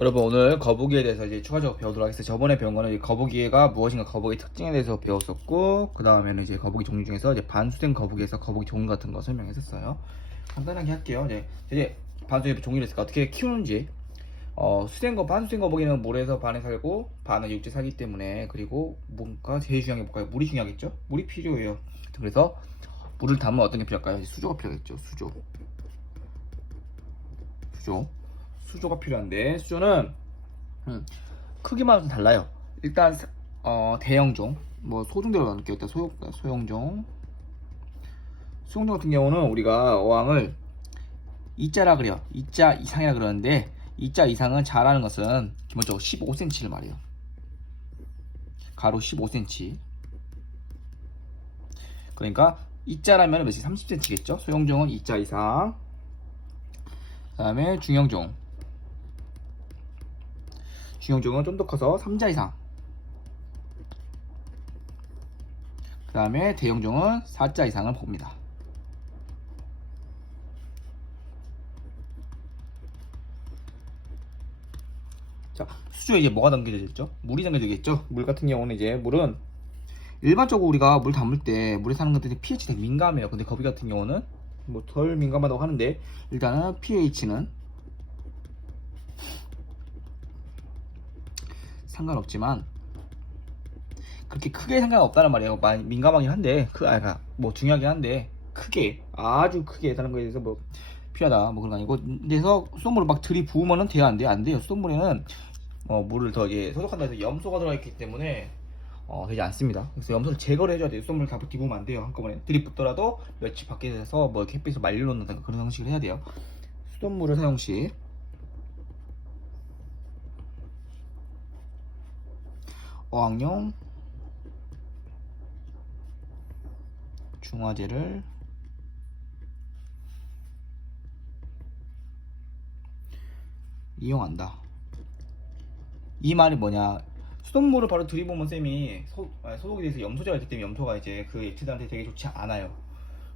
여러분 오늘 거북이에 대해서 이제 추가적으로 배우도록 하겠습니다. 저번에 배운 거는 이 거북이가 무엇인가 거북이 특징에 대해서 배웠었고 그 다음에는 이제 거북이 종류 중에서 이제 반수된 거북이에서 거북이 종류 같은 거 설명했었어요. 간단하게 할게요. 이제 이제 반수된 종류를 있을까 어떻게 키우는지 어, 수된 거 반수된 거북이는 물에서 반에 살고 반은 육지 살기 때문에 그리고 뭔가 제일 중요한 게 뭘까요? 물이 중요하겠죠? 물이 필요해요. 그래서 물을 담으면 어떤 게 필요할까요? 수조가 필요하겠죠. 수조. 수조. 수조가 필요한데 수조는 음, 크기마다 좀 달라요. 일단 어, 대형종, 뭐 소종대로 나눌게요. 일단 소형, 소형종. 소형종 같은 경우는 우리가 어항을 이자라 그래요. 이자 이상이라 그러는데 이자 이상은 자라는 것은 기본적으로 15cm를 말해요. 가로 15cm. 그러니까 이자라면 몇이 30cm겠죠? 소형종은 이자 이상. 그다음에 중형종. 중형종은 좀 더 커서 3자 이상. 그 다음에 대형종은 4자 이상을 봅니다. 자, 수조에 이제 뭐가 담겨져 있죠? 물이 담겨져 있겠죠? 물 같은 경우는 이제 물은 일반적으로 우리가 물 담을 때 물에 사는 것들이 pH 되게 민감해요. 근데 거기 같은 경우는 뭐 덜 민감하다고 하는데 일단은 pH는 상관없지만 그렇게 크게 상관없다는 말이에요. 많이 민감하긴 한데 그 아가 뭐 중요하긴 한데 크게 아주 크게 다른 거에 대해서 뭐 필요하다 뭐 그런 거 아니고 그래서 수돗물을 막 들이부으면은 돼요 안 돼요 안 돼요 수돗물에는 어, 물을 더 이제 소독한다 해서 염소가 들어가 있기 때문에 어, 되지 않습니다. 그래서 염소를 제거를 해줘야 돼요. 수돗물을 다 들이부으면 안 돼요. 한꺼번에 들이붓더라도 며칠 밖에서 뭐 이렇게 햇빛을 말려놓는다든가 그런 방식을 해야 돼요. 수돗물을 사용 시 어항용 중화제를 이용한다. 이 말이 뭐냐? 수돗물을 바로 들이보면 쌤이 소독에 대해서 염소제가 있기 때문에 염소가 이제 그 액체들한테 되게 좋지 않아요.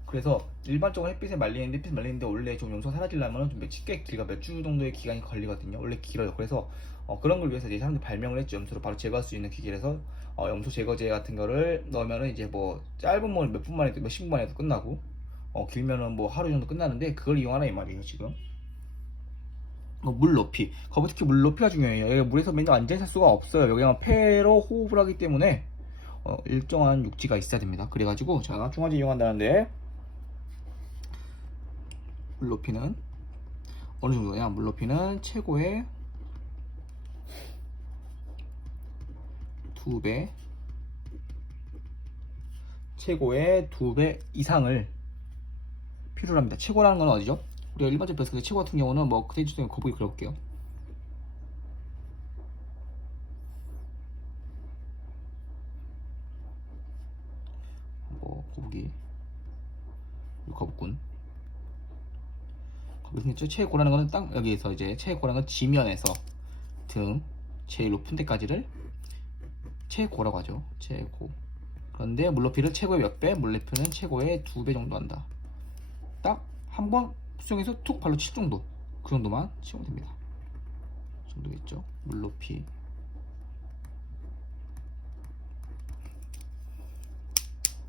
그래서 일반적으로 햇빛에 말리는데 햇빛에 말리는데 원래 좀 염소 사라지려면 좀 며칠 꽤 길가 몇 주 정도의 기간이 걸리거든요. 원래 길어요. 그래서 어, 그런 걸 위해서 이제 사람들이 발명을 했죠. 염소를 바로 제거할 수 있는 기계라서 어, 염소 제거제 같은 거를 넣으면은 이제 뭐 짧은 물몇 분만 해도 몇십 분만 해도 끝나고 어, 길면은 뭐 하루 정도 끝나는데 그걸 이용하라 이 말이에요 지금. 어, 물 높이. 거기 특히 물 높이가 중요해요. 여기 물에서 맨날 완전히 살 수가 없어요. 여기는 폐로 호흡을 하기 때문에 어, 일정한 육지가 있어야 됩니다. 그래가지고 자 중화제 이용한다는데 물 높이는 어느 정도냐? 물 높이는 최고의 두 배, 최고의 두배 이상을 필요로 합니다. 최고라는 건 어디죠? 우리가 일반적으로 배웠을 때 최고 같은 경우는 뭐 그때 중에 거북이 그려볼게요. 뭐 거북이 거북군 최고라는 거는 딱 여기에서 이제 최고라는 건 지면에서 등 제일 높은 데까지를 최고라고 하죠. 최고. 그런데 물높이를 최고의 몇 배, 물높이는 최고의 두 배 정도 한다. 딱 한 번 수정해서 툭 발로 칠 정도. 그 정도만 치면 됩니다. 그 정도겠죠. 물높이.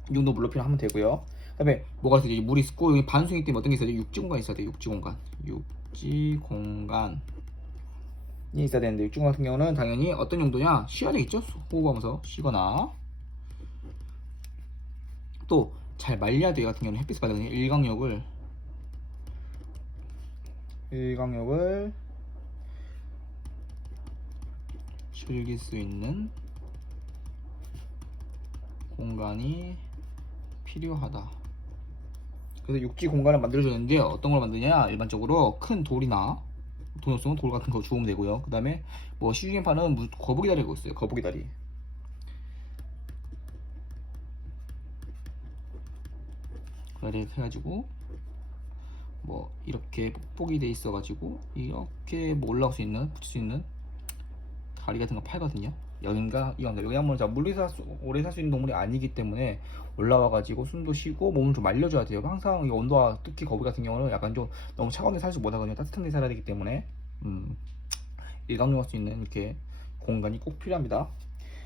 이 정도 물높이를 하면 되고요. 그다음에 뭐가 있어요? 물이 있고 여기 반수이기 때문에 어떤 게 있어야 돼? 육지 공간이 있어야 돼. 육지 공간. 육지 공간. 이 있어야 되는데 육중 같은 경우는 당연히 어떤 용도냐 쉬어야 되겠죠 호흡하면서 쉬거나 또 잘 말려야 돼요 같은 경우는 햇빛을 받으면 일광욕을 일광욕을 즐길 수 있는 공간이 필요하다 그래서 육지 공간을 만들어줬는데 어떤 걸 만드냐 일반적으로 큰 돌이나 돈 없으면 돌 같은 거 주우면 되고요. 그 다음에 뭐 시중에파는 무- 거북이 다리가 있어요. 거북이 다리. 그래 해가지고 뭐 이렇게 뽁뽁이 돼 있어 가지고 이렇게 뭐 올라올 수 있는 붙일 수 있는 다리 같은 거 팔거든요. 여긴가 이건가 여기 한번 자 물리 살 수, 오래 살 수 있는 동물이 아니기 때문에 올라와가지고 숨도 쉬고 몸을 좀 말려줘야 돼요. 항상 이 온도가 특히 거북이 같은 경우는 약간 좀 너무 차가운 데 살지 못하거든요. 따뜻한 데 살아야 되기 때문에 음, 일광욕할 수 있는 이렇게 공간이 꼭 필요합니다.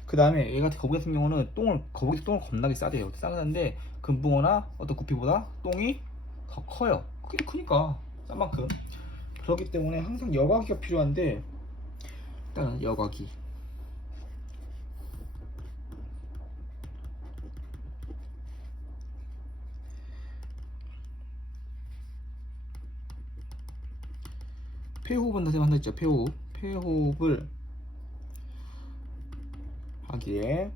그 다음에 얘 같은 거북이 같은 경우는 똥을 거북이 똥을 겁나게 싸대요. 싸는데 금붕어나 어떤 구피보다 똥이 더 커요. 크기 크니까 싼 만큼. 그렇기 때문에 항상 여과기가 필요한데 일단은 여과기. 폐호흡 한다 생각한다 했죠. 폐호흡. 폐호흡을 하기에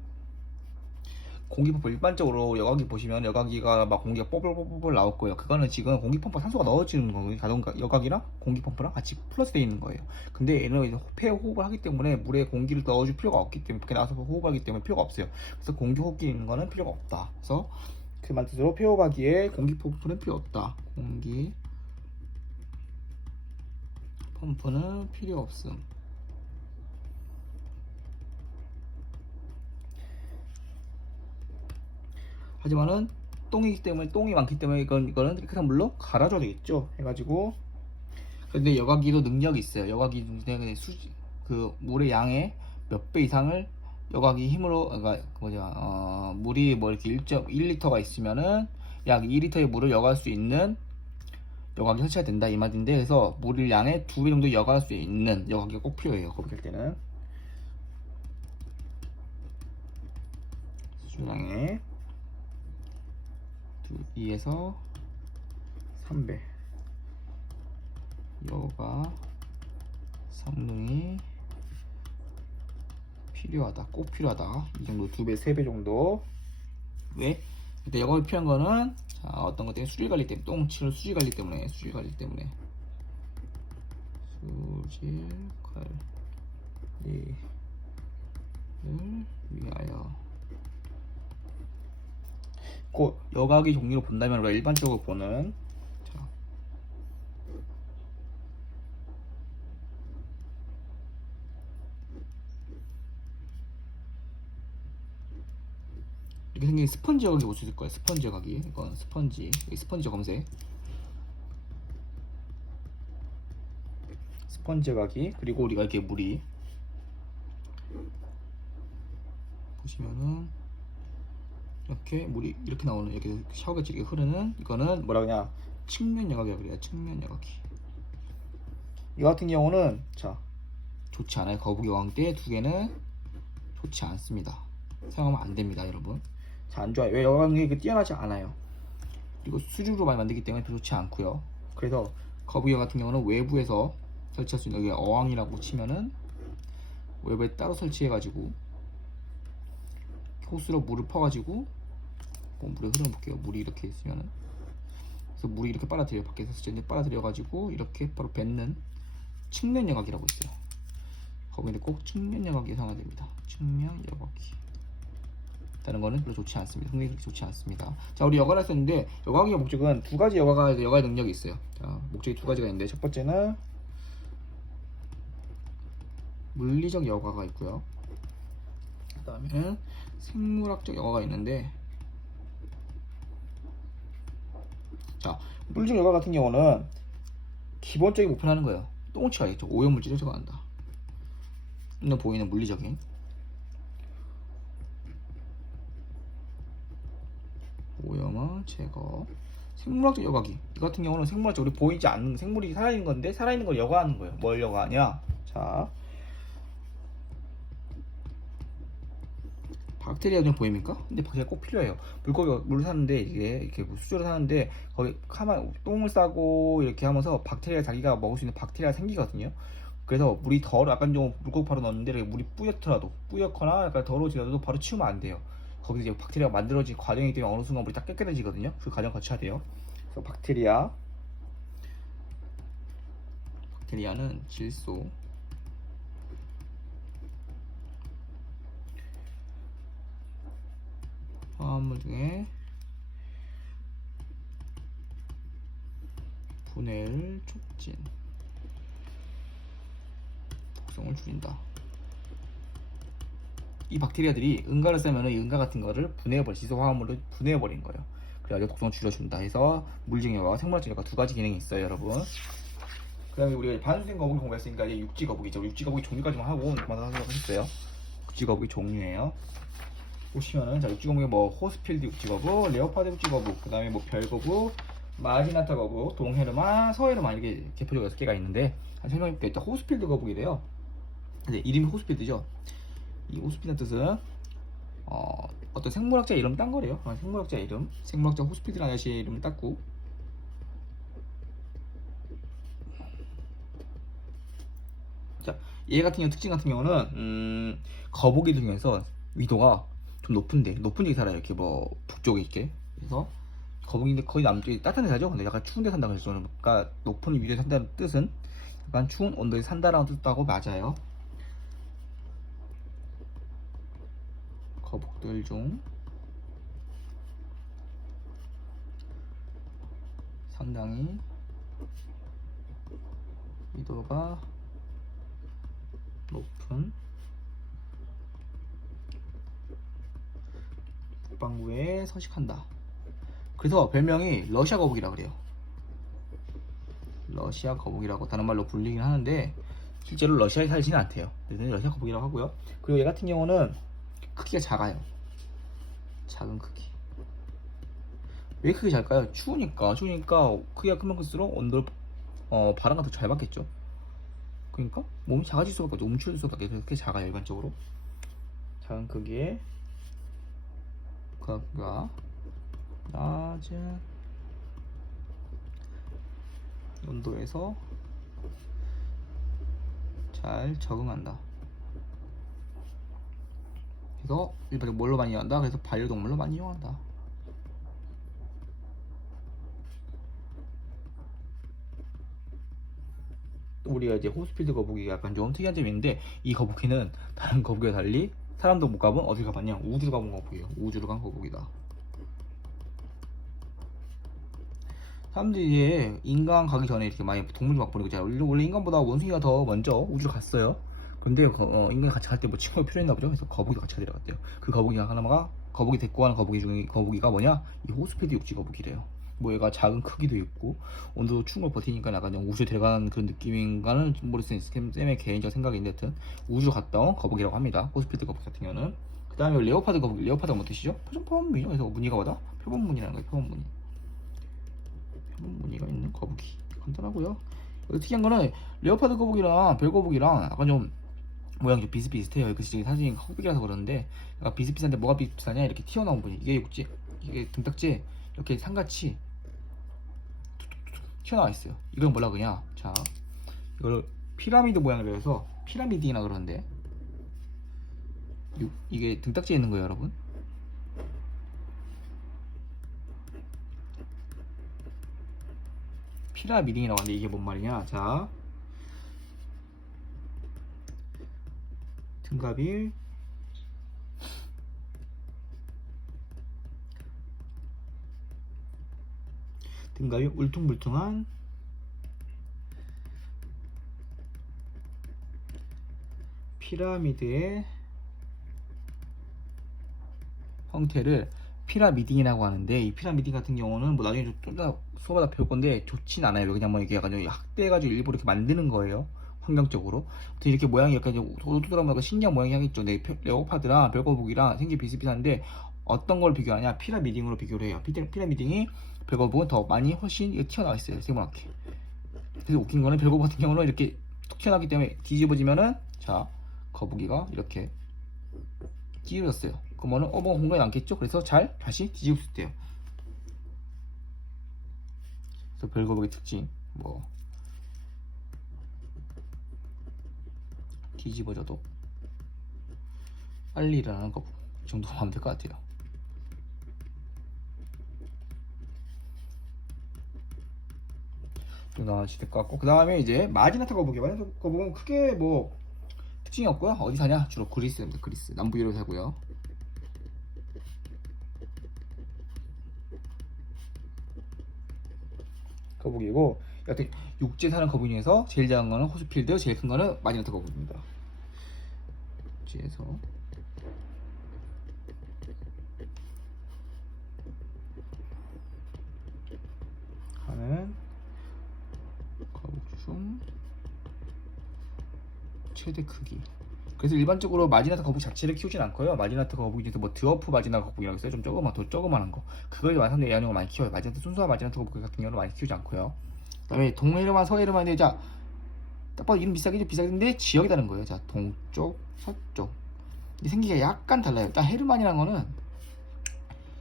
공기 펌프 일반적으로 여과기 보시면 여과기가 막 공기가 뽀글뽀글 나올 거예요. 그거는 지금 공기 펌프 산소가 넣어지는 거예요. 자동가 여과기랑 공기 펌프랑 같이 플러스 되어 있는 거예요. 근데 얘는 이제 폐 호흡을 하기 때문에 물에 공기를 넣어줄 필요가 없기 때문에 밖에 나가서 호흡하기 때문에 필요가 없어요. 그래서 공기 호흡기 있는 거는 필요가 없다. 그래서 그만 뜻으로 폐 호흡하기에 공기 펌프는 필요 없다. 공기 펌프는 필요 없음. 하지만은 똥이기 때문에 똥이 많기 때문에 이건 이거는 깨끗한 물로 갈아줘야 되겠죠. 해가지고 근데 여과기도 능력이 있어요. 여과기 능력의 수지 그 물의 양의 몇 배 이상을 여과기 힘으로 그러니까 그 뭐냐 어, 물이 뭐 이렇게 1.1리터가 있으면은 약 2리터의 물을 여과할 수 있는 여과기 설치가 된다 이 말인데 그래서 물의 양의 두 배 정도 여과할 수 있는 여과기가 꼭 필요해요. 거북이 할 때는 수량의 2에서 3배 여가 성능이 필요하다 꼭 필요하다 이 정도 두 배 세 배 정도 왜? 근데 여가 필요한 거는 자, 어떤 것 때문에? 수질 관리 때문에. 똥치를 수질 관리 때문에 수질 관리 때문에. 수질 관리를 위하여. 그 여과기 종류로 본다면 우리가 일반적으로 보는 자, 이렇게 생긴 스펀지 여과기 볼수 있을 거예요. 스펀지 여과기 이건 스펀지. 스펀지 검색. 스펀지 여과기 그리고 우리가 이렇게 물이. 보시면은 이렇게 물이 이렇게 나오는 이렇게 샤워기처럼 이렇게 흐르는 이거는 뭐라 그냐? 측면 여과기라고 그래요 측면 여과기 이 같은 경우는 자 좋지 않아요. 거북이 왕 때 두 개는 좋지 않습니다. 사용하면 안 됩니다 여러분 자안 좋아요 왜 여과기 그 뛰어나지 않아요 그리고 수직으로 많이 만들기 때문에 좋지 않고요 그래서 거북이 왕 같은 경우는 외부에서 설치할 수 있는 여기 어항이라고 치면은 외부에 따로 설치해 가지고 호스로 물을 퍼가지고 뭐 물의 흐름 볼게요. 물이 이렇게 있으면은 그래서 물이 이렇게 빨아들여 밖에서 스전에 빨아들여가지고 이렇게 바로 뱉는 측면 여과기라고 있어요. 거기는 꼭 측면 여과기 사용해야 됩니다. 측면 여과 기. 다른 거는 별로 좋지 않습니다. 성능이 그렇게 좋지 않습니다. 자, 우리 여과를 했었는데 여과기의 목적은 두 가지 여과가 여과의 능력이 있어요. 자, 목적이 두 가지가 있는데 첫 번째는 물리적 여과가 있고요. 그다음에 생물학적 여과가 있는데 자 물리적 여과 같은 경우는 기본적인 목표를 하는 거예요 똥을 치워야겠죠 오염물질을 제거한다 눈에 보이는 물리적인 오염을 제거 생물학적 여과기 이 같은 경우는 생물학적 우리 보이지 않는 생물이 살아있는 건데 살아있는 걸 여과하는 거예요 뭘 여과하냐 자 박테리아 좀 보입니까? 근데 박테리아 꼭 필요해요. 물고기 물 사는데 이게 이렇게 뭐 수조를 사는데 거기 가만 똥을 싸고 이렇게 하면서 박테리아 자기가 먹을 수 있는 박테리아 생기거든요. 그래서 물이 더러 약간 좀 물고기 바로 이렇게 물이 뿌옇더라도 뿌옇거나 약간 더러워지더라도 바로 치우면 안 돼요. 거기서 이제 박테리아가 만들어진 과정이기 때문에 어느 순간 물이 딱 깨끗해지거든요. 그 과정 거쳐야 돼요. 그래서 박테리아 박테리아는 질소 화합물 중에 분해를 촉진 독성을 줄인다 이 박테리아들이 응가를 쓰면 이 응가 같은 거를 분해해버려 지소 화합물로 분해해버린 거예요 그래가지고 독성을 줄여준다 해서 물질적여와 생물학적 여과 두 가지 기능이 있어요 여러분 그 다음에 우리가 반수생 거북이 공부했으니까 이제 육지 거북이죠. 육지 거북이 종류까지만 하고 그만하도록 하겠어요. 육지 거북이 종류예요. 보시면은 자 육지 거북이 뭐 호스필드 육지 거북, 레오파드 육지 거북, 그 다음에 뭐 별거북, 마지나타 거북, 동헤르만, 서헤르만 이렇게 대표적 여섯 개가 있는데 한 설명해볼게요. 호스필드 거북이래요. 이제 이름이 호스필드죠. 이 호스필드 뜻은 어, 어떤 생물학자 이름 딴 거래요. 어, 생물학자 이름, 생물학자 호스필드라는 아저씨의 이름을 땄고 자, 얘 같은 경우 특징 같은 경우는 음, 거북이 중에서 위도가 좀 높은데 높은 데 살아요. 이렇게 뭐 북쪽에 있게. 그래서 거북이인데 거의 남쪽에 따뜻한 데 살죠. 근데 약간 추운 데 산다고 해서 그러니까 높은 위도에 산다는 뜻은 약간 추운 온도에 산다라는 뜻하고 맞아요. 거북들 중 상당히 위도가 높은 북반구에 서식한다. 그래서 별명이 러시아 거북이라 그래요. 러시아 거북이라고 다른 말로 불리긴 하는데 실제로 러시아에 살지는 않대요. 러시아 거북이라고 하고요. 그리고 얘 같은 경우는 크기가 작아요. 작은 크기. 왜 크게 작을까요? 추우니까 추우니까 크기가 크면 클수록 온도를 어, 바람과 더 잘 받겠죠. 그러니까 몸이 작아질 수밖에 없죠. 움츠러질 수밖에 없죠. 그렇게 작아요 일반적으로. 작은 크기에 크기가 낮은 온도에서 잘 적응한다. 그래서 일반적으로 뭘로 많이 이용한다? 그래서 반려동물로 많이 이용한다. 또 우리가 이제 호스필드 거북이가 약간 좀 특이한 점이 있는데 이 거북이는 다른 거북이와 달리 사람도 못 가본 어딜 가봤냐? 우주로 가본 거북이에요. 우주로 간 거북이다. 사람들이 이제 인간 가기 전에 이렇게 많이 동물 막 보내고 있잖아요. 원래 인간보다 원숭이가 더 먼저 우주로 갔어요. 근데 그, 어, 인간 같이 갈 때 뭐 친구가 필요했나 보죠. 그래서 거북이도 같이 데려갔대요. 그 거북이가 하나가 거북이 데리고 가는 거북이 중에 거북이가 뭐냐? 이 호스피드 육지 거북이래요. 뭐 얘가 작은 크기도 있고 온도 추운 걸 버티니까 약간 좀 우주에 데려가는 그런 느낌인가는 좀 모르겠어요. 쌤의 개인적 생각인데 하여튼 우주 갔다 온 거북이라고 합니다. 호스피드 거북이 같은 경우는 그 다음에 레오파드 거북이 레오파드가 뭐 뜻이죠? 표본무늬죠. 그래서 무늬가 뭐다? 표본무늬라는 거예요. 표본무늬. 무늬가 있는 거북이 간단하고요. 특이한 거는 레오파드 거북이랑 별 거북이랑 약간 좀 모양이 좀 비슷비슷해요. 그 지금 사진이 흑백이라서 그러는데 약간 비슷비슷한데 뭐가 비슷하냐 이렇게 튀어나온 부분 이게 육지 이게 등딱지 이렇게 상같이 튀어나와 있어요. 이걸 뭐라 그러냐? 자 이걸 피라미드 모양으로 해서 피라미드나 그러는데 육- 이게 등딱지에 있는 거예요, 여러분. 피라미딩이라고 하는데 이게 뭔 말이냐? 자, 등갑이 등갑이 울퉁불퉁한 피라미드의 형태를 피라미딩이라고 하는데 이 피라미딩 같은 경우는 뭐 나중에 좀더 수업하다 배울 건데 좋진 않아요. 그냥 뭐 이게 약간 좀 학대해가지고 일부러 이렇게 만드는 거예요. 환경적으로. 이렇게 모양이 약간 도드라면 신기한 모양이 하겠죠. 네, 표- 레오파드랑 별거북이랑 생기 비슷비슷한데 어떤 걸 비교하냐? 피라미딩으로 비교를 해요. 피라- 피라미딩이 별거북은 더 많이 훨씬 이렇게 튀어나와 있어요. 세모나게. 그래서 웃긴 거는 별거북 같은 경우는 이렇게 툭 튀어나왔기 때문에 뒤집어지면은 자 거북이가 이렇게 뒤집어졌어요. 그러면은 어, 뭔가 공간이 남겠죠? 그래서 잘 다시 뒤집을 수 있대요. 그래서 별거북의 특징 뭐 뒤집어져도 빨리 일어나는 이 정도 하면 될 것 같아요. 좀 나아지실 것 같고 그 다음에 이제 마지나타 거북이 마지나타 거북은 크게 뭐 특징이 없고요. 어디 사냐? 주로 그리스입니다. 그리스 남부 유럽에 살고요. 거북이고 여튼 육지에 사는 거북이 중에서 제일 작은 거는 호스필드, 제일 큰 거는 마지나타 거북입니다. 육지에서. 하는 거북 중줌 최대 크기. 그래서 일반적으로 마지나타 거북이 자체를 키우진 않고요. 마지나타 거북이 중에서 뭐 드워프 마지나 거북이라고 있어요. 좀 조그만 더 조그만한 거. 그걸 완성된 애완용을 많이 키워요. 마지나타 순수한 마지나타 거북이 같은 경우는 많이 키우지 않고요. 그 다음에 동해르만 서해르만인데 자 딱 봐도 이름 비싸겠죠 비싸겠는데 지역이 다른 거예요. 자 동쪽 서쪽. 이 생기가 약간 달라요. 일단 헤르만이라는 거는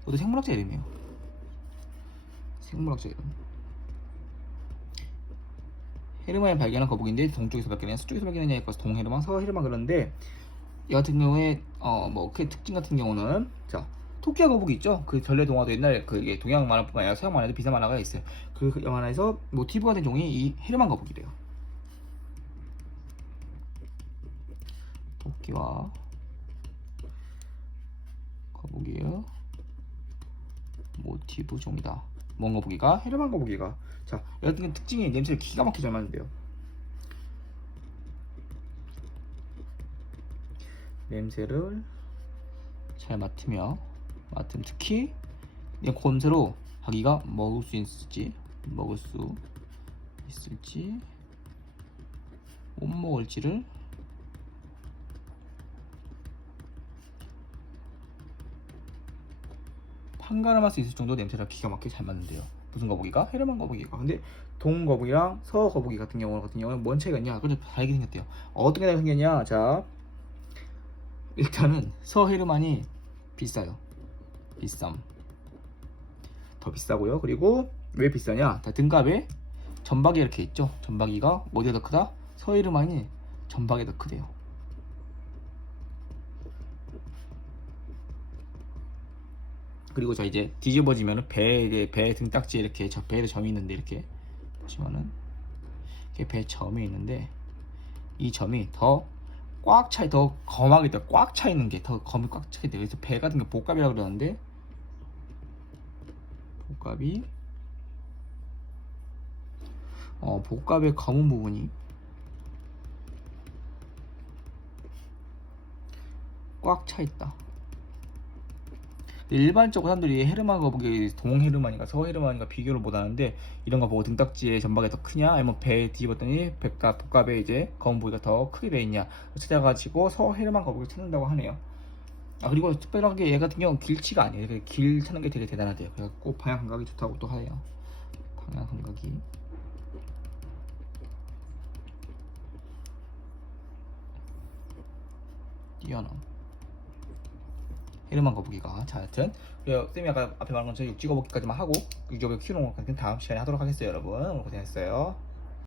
이것도 생물학자 이름이에요. 생물학자 이름. 헤르만이 발견한 거북인데 동쪽에서 발견했냐 서쪽에서 발견했냐에 따라서 동헤르만 서헤르만 그러는데 이 같은 경우에 어뭐 그 특징 같은 경우는 자 토끼와 거북이 있죠? 그 전래 동화도 옛날 그 동양 만화뿐만 아니라 서양 만화도 비슷한 만화가 있어요. 그 만화에서 모티브가 된 종이 이 헤르만 거북이래요 토끼와 거북이의 모티브 종이다. 먼 거북이가? 헤르만 거북이가. 자 여튼 특징이 냄새를 기가 막히게 잘 맡는데요. 냄새를 잘 맡으며 맡음 특히 이 곰새로 아기가 먹을 수 있을지 먹을 수 있을지 못 먹을지를 판가름할 수 있을 정도 냄새가 기가 막히게 잘 맞는데요. 무슨 거북이가? 헤르만 거북이가. 근데 동 거북이랑 서 거북이 같은 경우 같은 경우는 뭔 차이가 있냐? 그걸 다르게 생겼대요. 어떻게 다르게 생겼냐? 자, 일단은 서 헤르만이 비싸요. 비쌈. 더 비싸고요. 그리고 왜 비싸냐? 다 등갑에 전박이 이렇게 있죠. 전박이가 어디가 더 크다? 서 헤르만이 전박이 더 크대요. 그리고 자 이제 뒤집어지면은 배에 배 등딱지에 이렇게 저 배에 점이 있는데 이렇게 보시면은 이렇게 배 점이 있는데 이 점이 더 꽉 차, 더 검하게 더 꽉 차 있는 게 더 검이 꽉 차게 돼요. 그래서 배 같은 게 복갑이라고 그러는데 복갑이 어 복갑의 검은 부분이 꽉 차 있다. 일반적으로 사람들이 헤르만 거북이 동헤르만인가 서헤르만인가 비교를 못 하는데 이런 거 보고 등딱지의 전박이 더 크냐 아니면 배에 뒤집었더니 백갑 복갑에 이제 검은 부위가 더 크게 돼 있냐 찾아가지고 서헤르만 거북이 찾는다고 하네요. 아 그리고 특별하게 얘 같은 경우는 길치가 아니에요. 그길 찾는 게 되게 대단하대요. 그래갖고 방향 감각이 좋다고 또 하네요. 방향 감각이 뛰어넘. 헤르만 거북이가. 자 하여튼 쌤이 아까 앞에 말한 것처럼 육지 거북이까지만 하고 육지 거북이 키우는 것까지는 다음 시간에 하도록 하겠어요 여러분. 고생했어요